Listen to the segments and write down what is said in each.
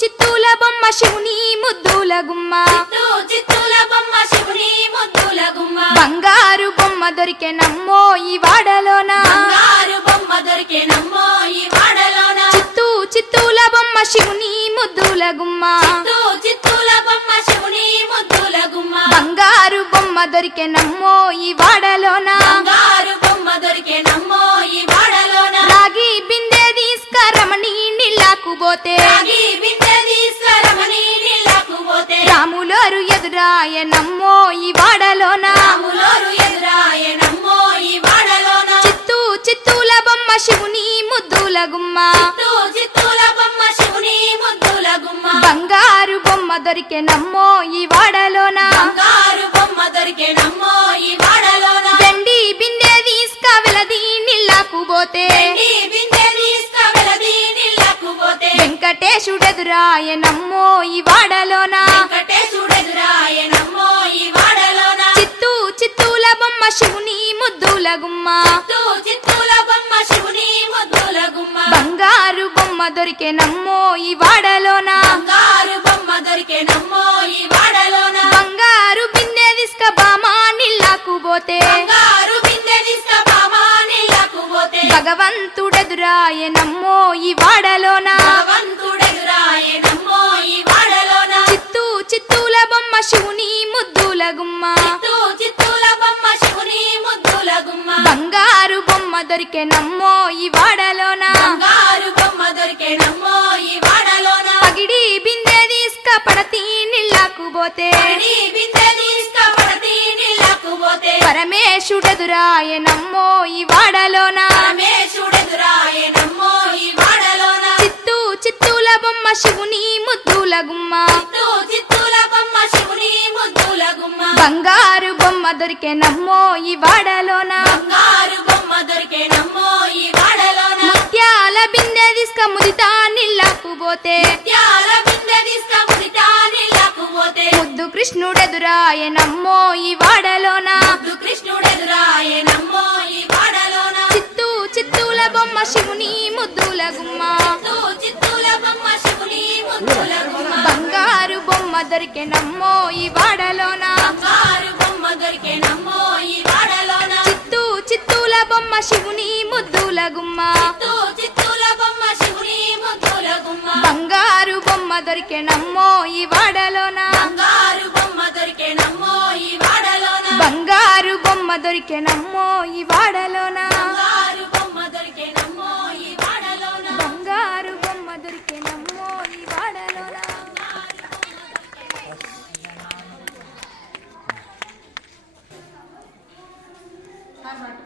చిత్తూల బొమ్మ శివుని ముద్దుల గుమ్మ చిత్తూల బొమ్మ శివుని ముద్దుల గుమ్మ బంగారు బొమ్మ దొరికే నమ్మో ఈ వాడలోన బంగారు బొమ్మ దొరికే నమ్మో ఈ వాడలోన చిత్తూల బొమ్మ శివుని ముద్దుల గుమ్మ చిత్తూల బొమ్మ శివుని ముద్దుల గుమ్మ బంగారు బొమ్మ దొరికే నమ్మో ఈ వాడలోన బంగారు బొమ్మ దొరికే నమ్మో ఈ వాడలోన రాగి బిందె తీసుకరమణి నీళ్ళకు పోతే రాగి బిందె తీసుకురమని నీళ్ళకు పోతే రాములోరు ఎదురాయ నమ్మో ఈ వాడలోన రాములోరు ఎదురాయ నమ్మో ఈ వాడలోన చిత్తూల బొమ్మ శివుని ముద్దుల గుమ్మ చిత్తూల బొమ్మ శివుని ముద్దుల గుమ్మ బంగారు బొమ్మ దొరికే నమ్మో ఈ వాడలోన బంగారు బొమ్మ దొరికే నమ్మో ఈ వాడలోన వెండి బిందె తీసుకవెలది నీళ్ళకు పోతే వెండి బిందె తీసుకువెలది నీళ్ళకు పోతే వెంకటేశుడెదురాయ నమ్మో ఈ వాడలోన వెంకటేశుడెదురాయ నమ్మో ఈ వాడలోన చిత్తూల బొమ్మ శివుని ముద్దుల గుమ్మ చిత్తూల బొమ్మ శివుని ముద్దుల గుమ్మ బంగారు బొమ్మ దొరికే నమ్మో ఈ వాడలోన బంగారు బొమ్మ దొరికే నమ్మో ఈ వాడలోన బంగారు బిందె తీసుక బామా నీళ్ళకు పోతే బంగారు బిందె తీసుకుపామా నీళ్ళకు పోతే భగవంతుడెదురాయ నమ్మో ఈ వాడలోన భగవంతుడెదురాయ నమ్మో ఈ వాడలోన చిత్తూల బొమ్మ శివుని ముద్దుల గుమ్మ చిత్తూల బొమ్మ శివుని ముద్దుల గుమ్మ బంగారు బొమ్మ దొరికే నమ్మో ఈ వాడలోన బంగారు బొమ్మ దొరికే నమ్మో ఈ వాడలోన పగిడి బిందె తీసుక పడతి నీళ్ళకు పోతే పడి బిందె తీసుకుపడతి నీళ్ళకు పోతే పరమేశుడెదురాయ నమ్మో ఈ వాడలోన పరమేశుడెదురాయ నమ్మో ఈ వాడలోన చిత్తూల బొమ్మ శివుని ముద్దుల గుమ్మ చిత్తూల బొమ్మ శివుని ముద్దుల గుమ్మ బంగారు బొమ్మ దొరికే నమ్మో ఈ వాడలోన బంగారు బొమ్మ దొరికే నమ్మో ఈ వాడలోన ముత్యాల బిందె తీసుక ముదితా నీళ్ళకు పోతే త్యాల బిందె తీసుకుముడితా నీళ్ళకు పోతే ముద్దు కృష్ణుడెదురాయ నమ్మో ఈ వాడలోన ముద్దు కృష్ణుడెదురాయ నమ్మో ఈ వాడలోన చిత్తూల బొమ్మ శివుని ముద్దుల గుమ్మ చిత్తూల బొమ్మ శివుని ముద్దుల గుమ్మ బంగారు బొమ్మ దొరికే నమ్మో ఈ వాడలోన బంగారు బొమ్మ దొరికే నమ్మో ఈ వాడలోన చిత్తూల బొమ్మ శివుని ముద్దుల గుమ్మ చిత్తూల బొమ్మ శివుని ముద్దుల గుమ్మ బంగారు బొమ్మ దొరికే నమ్మో ఈ వాడలోన బంగారు బొమ్మ దొరికే నమ్మో ఈ వాడలోన బంగారు బొమ్మ దొరికే నమ్మో ఈ వాడలోన బంగారు బొమ్మ దొరికే నమ్మో ఈ వాడలోన బంగారు బొమ్మ దొరికే నమ్మో ఈ వాడలోన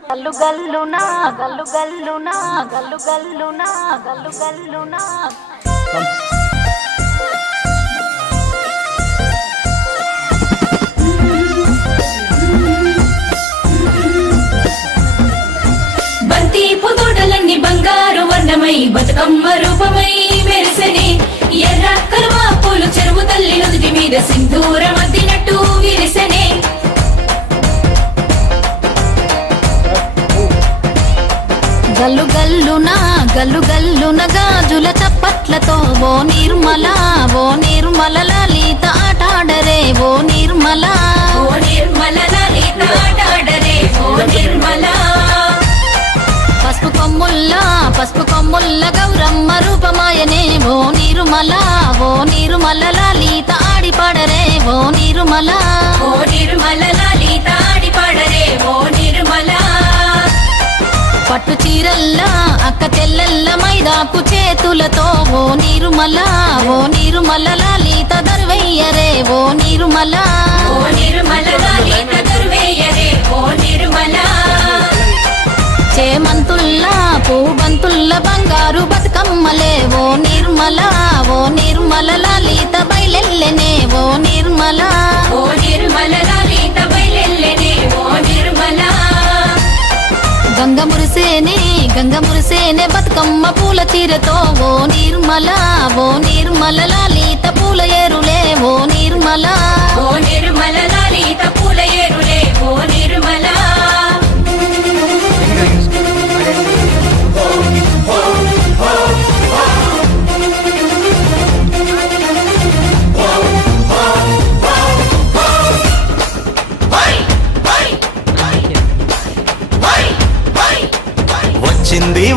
గల్లు గల్లునా గల్లు గల్లునా గల్లు గల్లునా గల్లు గల్లునా బంతి పొదోటలన్నీ బంగారు వర్ణమై బతుకమ్మ రూపమై మెరిసెనే ఎర్ర కలువ పూలు చెరువు తల్లి నుదుటి మీద సింధూరం అద్దినట్టు విరిసెనే గల్లు గల్లున గాజుల చప్పట్లతో ఓ నిర్మల లలిత ఆటాడరే ఓ నిర్మల ఓ నిర్మల లలిత ఆటాడరే ఓ నిర్మల పసుపు కొమ్ముల్ల గౌరమ్మ రూపమాయనే ఓ నిర్మల లలిత ఆడిపాడరే ఓ నిర్మల ఓ నిర్మల లలిత ఆడిపాడరే ఓ నిర్మల పట్టు చీరల్లా అక్క చెల్లెల్ల మైదాకు చేతులతో ఓ నిర్మల లలిత దర్వయ్యరే ఓ నిర్మల ఓ నిర్మల లలిత దుర్వేయరే ఓ నిర్మల చేమంతుల్లా పూబంతుల్ల బంగారు బతుకమ్మలే ఓ నిర్మల లలిత బయలెల్లెనే ఓ నిర్మల ఓ నిర్మల లలిత బయలెల్లెనే ఓ నిర్మల గంగ మురిసేనే బతుకమ్మ పూల చీరతో ఓ నిర్మల లలిత పూల ఏరులే ఓ నిర్మల ఓ నిర్మల లలిత పూల ఏరులే ఓ నిర్మల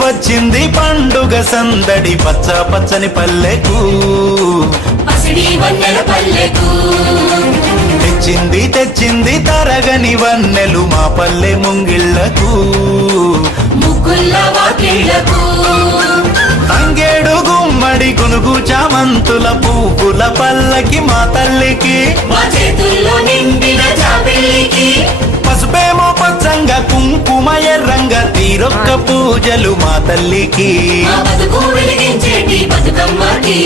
వచ్చింది పండుగ సందడి పచ్చ పచ్చని పల్లెకు పసిడి వన్నెల పల్లెకు తెచ్చింది తరగని వన్నెలు మా పల్లె ముంగిళ్లకు ముగ్గుల్ల వాకిళ్లకు తంగేడు గుమ్మడి గునుగు చామంతుల పువ్వుల పల్లకి మా తల్లికి మా చేతుల్లో నిండిన జాబిల్లికి పసుపేమో పచ్చంగా కుంకుమ ఎర్రంగా తీరొక్క పూజలు మా తల్లికి మా బతుకు వెలిగించేటి బతుకమ్మకి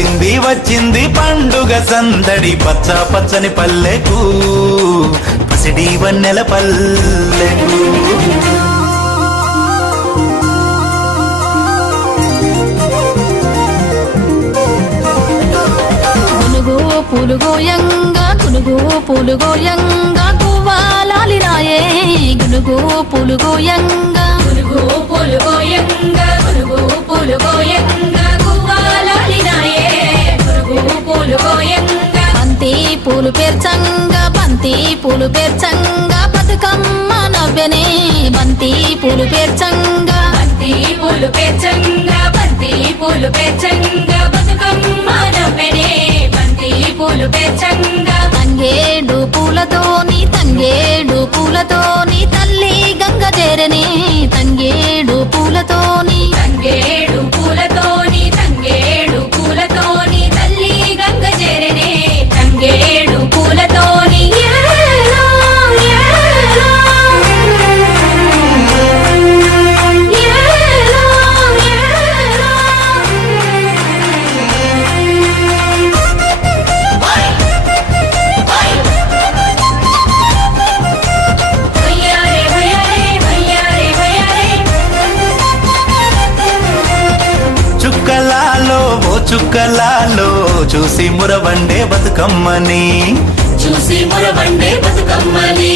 వచ్చింది పండుగ సందడి పచ్చ పచ్చని పల్లెకు పసిడి వన్నెల పల్లెకు గునుగు పూలుగోయంగా గువ్వాలాలినాయే గునుగు పూలుగోయంగా గునుగు పూలుగోయంగా గునుగు పూలుగోయంగా గువ్వాలాడినాయే గునుగు పూలుగోయంగా బంతి పూలు పేర్చంగా బతుకమ్మ నవ్వెనే బంతి పూలు పేర్చంగా బంతి పూలు పేర్చంగా బంతి పూలు పేర్చంగా బతుకమ్మ నవ్వెనే బంతి పూలు పేర్చంగా తంగేడు పూలతోని తల్లి గంగ చేరని తంగేడు పూలతోని తంగేడు పూలతోని తల్లి గంగ చేరనే తంగేడు పూలతోని ఏలో, ఏలో. ఏలో, ఏలో. వయ్యారే, వయ్యారే, వయ్యారే, వయ్యారే. చుక్కలాలో చూసి మురవండే బతుకమ్మని చూసి మురవండే బతుకమ్మని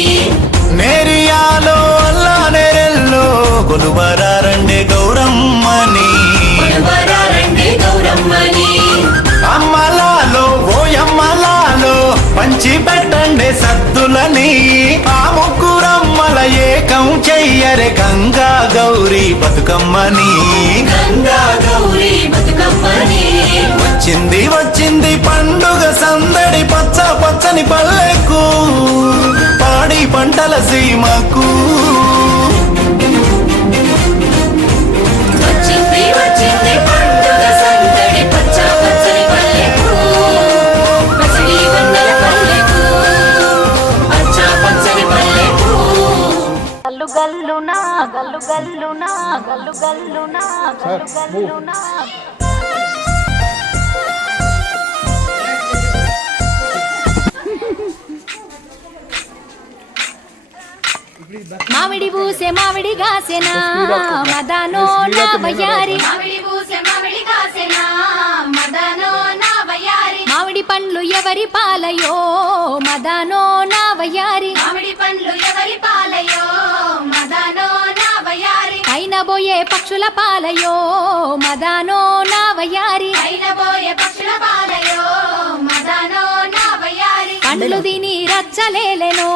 నేరియాలో అల్లా నేరెల్లో కొలువరారండే గౌరమ్మని కొలువరారండే గౌరమ్మని అమ్మలాలో ఓయమ్మలాలో పంచి పెట్టండే సద్దులని ఆ ముగ్గురమ్మల ఏకం చెయ్యరే గంగా గౌరీ బతుకమ్మని గంగా గౌరీ బతుకమ్మని వచ్చింది పండుగ సందడి పచ్చ పచ్చని పల్లెకు పాడి పంటల సీమకు వచ్చింది పండుగ సందడి పచ్చ పచ్చని పల్లెకు పసిడి వన్నెల పల్లెకు పచ్చ పచ్చని పల్లెకు గల్లునా మామిడి పూసే మామిడి గాసెనా మదనో నా వయ్యారి మామిడి పూసే మామిడి కాసెనా మదనో నా వయ్యారి మామిడి పండ్లు ఎవరి పాలయో మదనో నా వయ్యారి మామిడి పండ్లు ఎవరి పాలయో మదనో నా వయ్యారి అయిన బోయే పక్షుల పాలయో మదనో నా వయ్యారి అయిన బోయే పక్షుల పాలయో మదనో నా వయ్యారి పండ్లు తిని రచ్చలేలెనో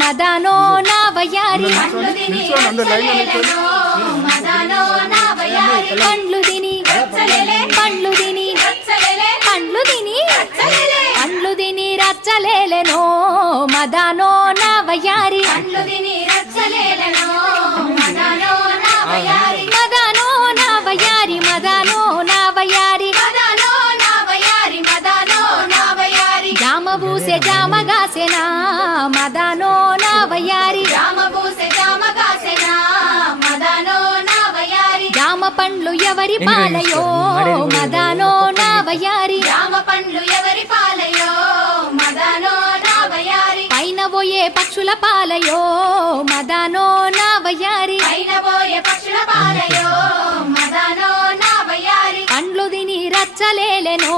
మదనో నా వయ్యారి పండ్లు తిని రచ్చలేలెనో మదనో నా వయ్యారి పండ్లు తిని రచ్చలేలే పండ్లు తిని రచ్చలేలే పండ్లు తిని రచ్చలేలే పండ్లు తిని రచ్చలేలెనో మదనో నా వయ్యారి పండ్లు తిని రచ్చలేలెనో మదనో నా వయ్యారి మదనో నా వయ్యారి మదనో నా వయ్యారి మదనో నా వయ్యారి మదనో నా వయ్యారి జామ పూసే జామ గాసెనా మదనో నా వయ్యారి జామ పూసే జామ కాసెనా మదనో నా వయ్యారి జామ పండ్లు ఎవరి పాలయో మదనో నా వయ్యారి జామ పండ్లు ఎవరి పాలయో మదనో నా వయ్యారి పైన పోయే పక్షుల పాలయో మదనో నా వయ్యారి పైన పోయే పక్షుల పాలయో మదనో నా వయ్యారి పండ్లు తిని రచ్చలేలెనో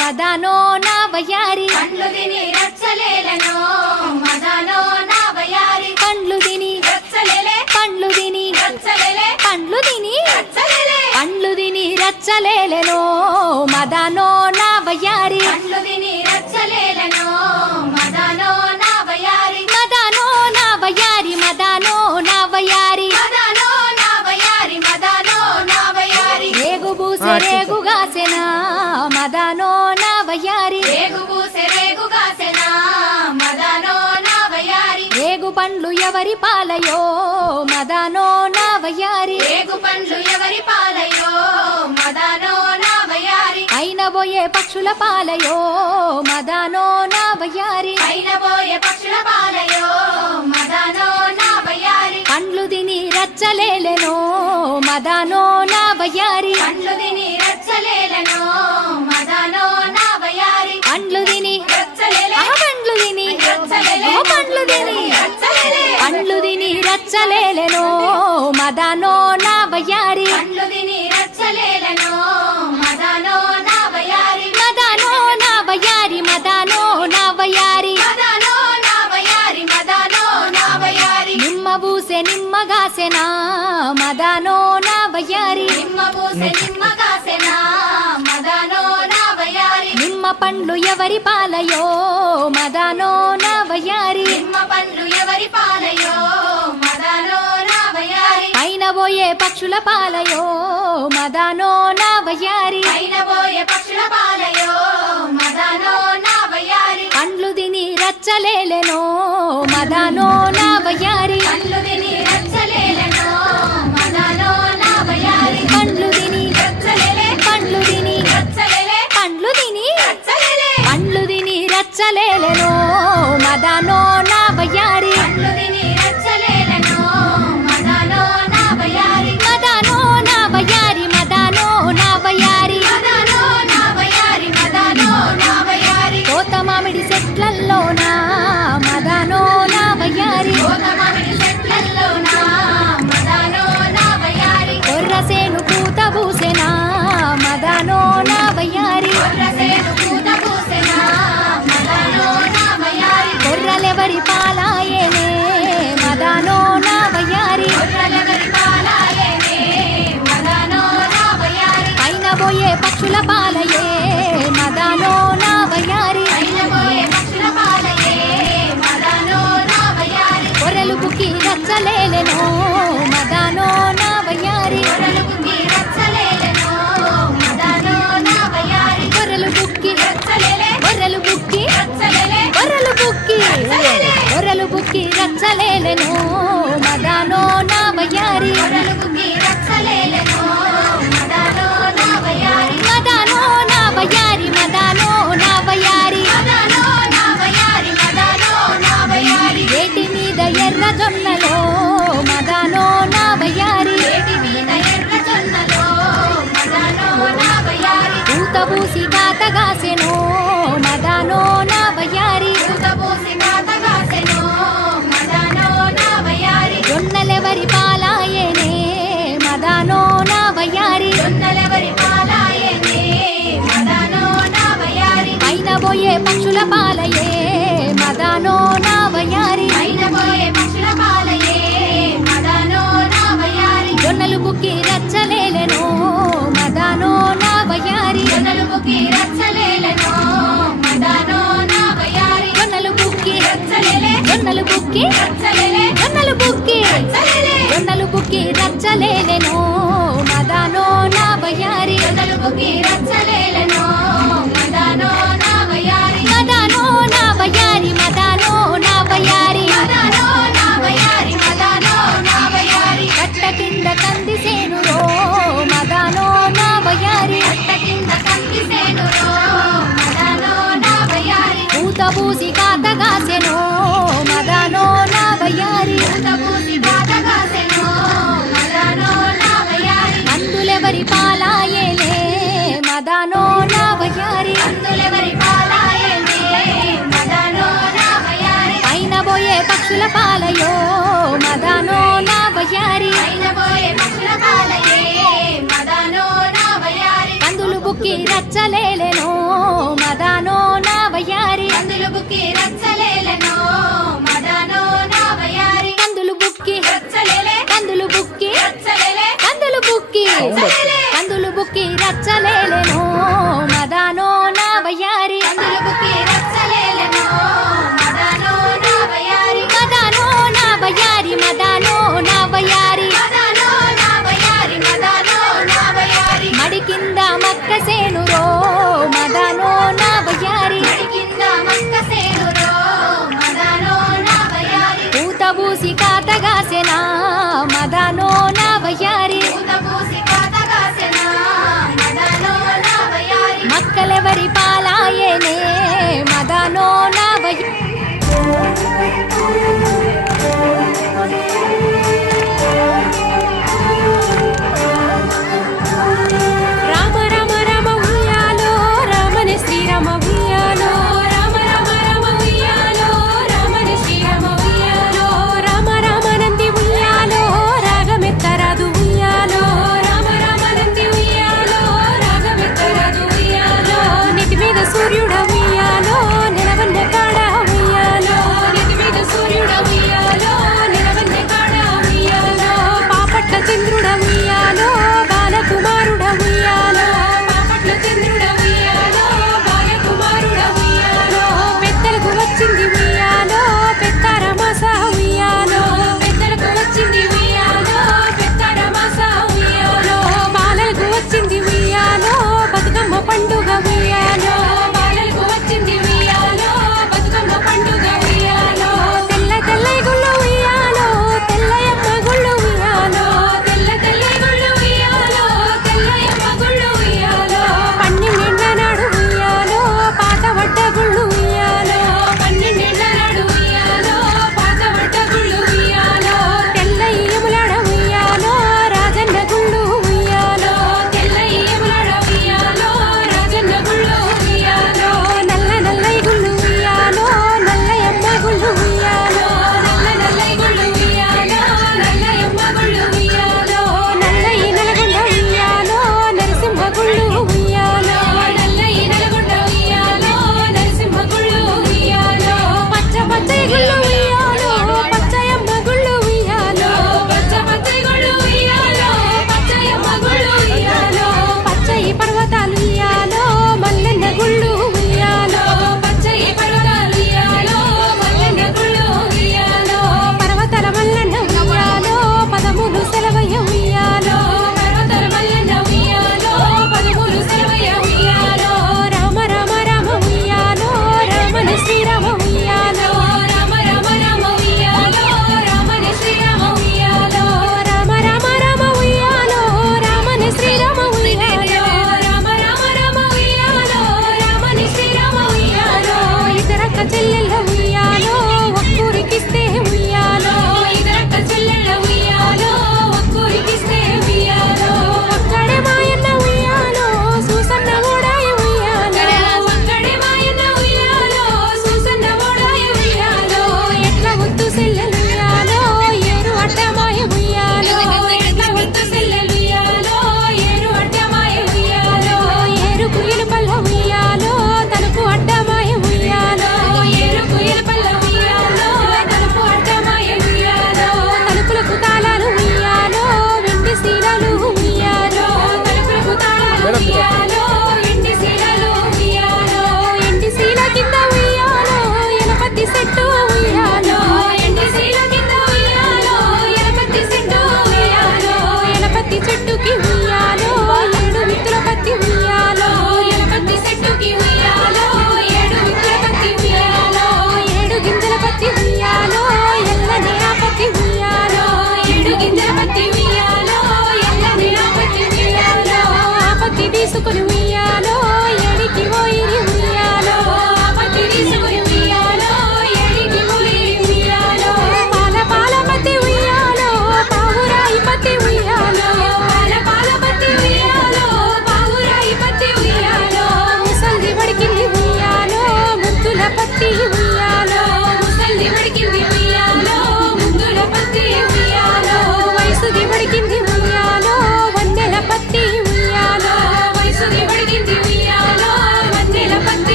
మదనో నా వయ్యారి పండ్లు తిని రచ్చలేలెనో మదనో నా వయ్యారి పండ్లు తిని రచ్చలేలే పండ్లు తిని రచ్చలేలే పండ్లు తిని రచ్చలేలే పండ్లు తిని రచ్చలేలెనో మదనో నా వయ్యారి పండ్లు తిని రచ్చలేలెనో మదనో నా వయ్యారి మదనో నా వయ్యారి మదనో ఎవరి పాలయో మదానో నా వయ్యారి రేగు పండ్లు ఎవరి పాలయో మదానో నా వయ్యారి అయిన పోయే పక్షుల పాలయో మదానో నా వయ్యారి అయిన పోయే పక్షుల పాలయో మదానో నా వయ్యారి పండ్లు తిని రచ్చలేలెనో మదానో నా వయ్యారి పండ్లు తిని రచ్చలేలను మదానో నా వయ్యారి పండ్లు తిని రచ్చలేలే పండ్లు తిని రచ్చలేలే పండ్లు తిని రచ్చలేలే పండ్లు తిని రచ్చలేలెనో మదానో నా వయ్యారి పండ్లు తిని రచ్చలేలను మదానో నా వయ్యారి మదానో నా వయ్యారి మదానో నా వయ్యారి మదానో నా వయ్యారి మదానో నా వయ్యారి నిమ్మ బూసె నిమ్మగాసెనా మదానో నా వయ్యారి నిమ్మ పూసె నిమ్మ కాసెనా మదానో నా వయ్యారి నిమ్మ పండ్లు ఎవరి పాలయో మదానో నా వయ్యారి నిమ్మ పండ్లు ఎవరి పాలయో మదానో నా వయ్యారి పైన పోయే పక్షుల పాలయో మదానో నా వయ్యారి అయిన పోయే పక్షుల పాలయో మదానో నా వయ్యారి పండ్లు తిని రచ్చలేలెనో మదానో నా వయ్యారి పండ్లు తిని రచ్చలేలను మదానో నా వయ్యారి పండ్లు తిని రచ్చలేలే పండ్లు తిని రచ్చలేలే పండ్లు తిని రచ్చలేలే పండ్లు తిని రచ్చలేలెనో మదానో నా వయ్యారి పండ్లు తిని రచ్చలేలను మదానో నా వయ్యారి మదానో నా వయ్యారి మదానో నా వయ్యారి మదానో నా వయ్యారి మదానో నా వయ్యారి కోత మామిడి చెట్లల్లోనా మదానో నా వయ్యారి కోత మామిడి చెట్లల్లోనా మదానో నా వయ్యారి కొర్రసేను పూత పూసెనా మదానో నా వయ్యారి కొర్రసేను పూత పూసెనా మదానో నా వయ్యారి కొర్రలెవరి పాలాయేనే మదానో నా వయ్యారి కొర్రలెవరి పాలాయేనే మదానో నా వయ్యారి పైన పోయే పక్షుల పాలయే మదానో నా వయ్యారి అయిన పోయే పక్షుల పాలయే మదానో నా వయ్యారి కొర్రలు బుక్కి రచ్చలేలెనో మదానో నా వయ్యారి కొర్రలు బుక్కి రచ్చలేలను మదానో నా వయ్యారి కొర్రలు బుక్కి రచ్చలేలే కొర్రలు బుక్కి రచ్చలేలే కొర్రలు బుక్కి కొర్రలు బుక్కి రచ్చలేలెనో మదానో నా వయ్యారి కొర్రలు బుక్కి రచ్చలేలను మదానో నా వయ్యారి మదానో నా వయ్యారి మదానో నా వయ్యారి మదానో నా వయ్యారి మదానో నా వయ్యారి వేటి మీద ఎర్ర జొన్నలో మదానో నా వయ్యారి వేటి మీద ఎర్ర జొన్నలో మదానో నా వయ్యారి పూత పూసి కాతగాసెనో మదానో నా వయ్యారి పూత పూసి కాతగాసెను మదానో నా వయ్యారి జొన్నలెవరి పాలాయేనే మదానో నా వయ్యారి జొన్నలెవరి పాలాయేనే మదానో నా వయ్యారి పైన పోయే పక్షుల పాలయే మదానో నా వయ్యారి అయిన పోయే పక్షుల పాలయే మదానో నా వయ్యారి జొన్నలు బుక్కి రచ్చలేలెనో మదానో నా వయ్యారి జొన్నలు బుక్కి రచ్చలేలను మదానో నా వయ్యారి జొన్నలు బుక్కి రచ్చలేలే జొన్నలు బుక్కి రచ్చలేలే జొన్నలు బుక్కి రచ్చలేలే జొన్నలు బుక్కి రచ్చలేలెనో మదానో నా వయ్యారి జొన్నలు బుక్కి రచ్చలేలను మదానో నా వయ్యారి మదానో నా వయ్యారి మదానో నా వయ్యారి మదానో నా వయ్యారి మదానో నా వయ్యారి కట్ట కింద కంది సేనురో మదానో నా వయ్యారి అట్ట కింద కంది సేనురో మదానో నా వయ్యారి పూత పూసి కాతగాసెనో మదానో నా వయ్యారి పూత పూసి కాతగాసెను మదానో నా వయ్యారి అందులెవరి పాలాయేలే మదానో నా వయ్యారి అందులెవరి పాలాయేనే మదానో నా వయ్యారి పైన పోయే పక్షుల పాలయో మదానో నా వయ్యారి అయిన పోయే పక్షుల పాలయే మదానో నా వయ్యారి కందులు బుక్కి రచ్చలేలెనో మదానో నా వయ్యారి కందులు బుక్కి రచ్చలేలను మదానో నా వయ్యారి కందులు బుక్కి రచ్చలేలే కందులు బుక్కి రచ్చలేలే కందులు బుక్కి కందులు బుక్కి రచ్చలేలెనో మదానో నా వయ్యారి కందులు బుక్కి రచ్చలేలను మదానో నా వయ్యారి మదానో నా వయ్యారి మదానో నా వయ్యారి మదానో నా వయ్యారి మదానో నా వయ్యారి మడి కింద మక్క సేనురో మదానో నా వయ్యారి మడి కింద మక్క సేనురో మదానో నా వయ్యారి పూత బూసి వేసుకొని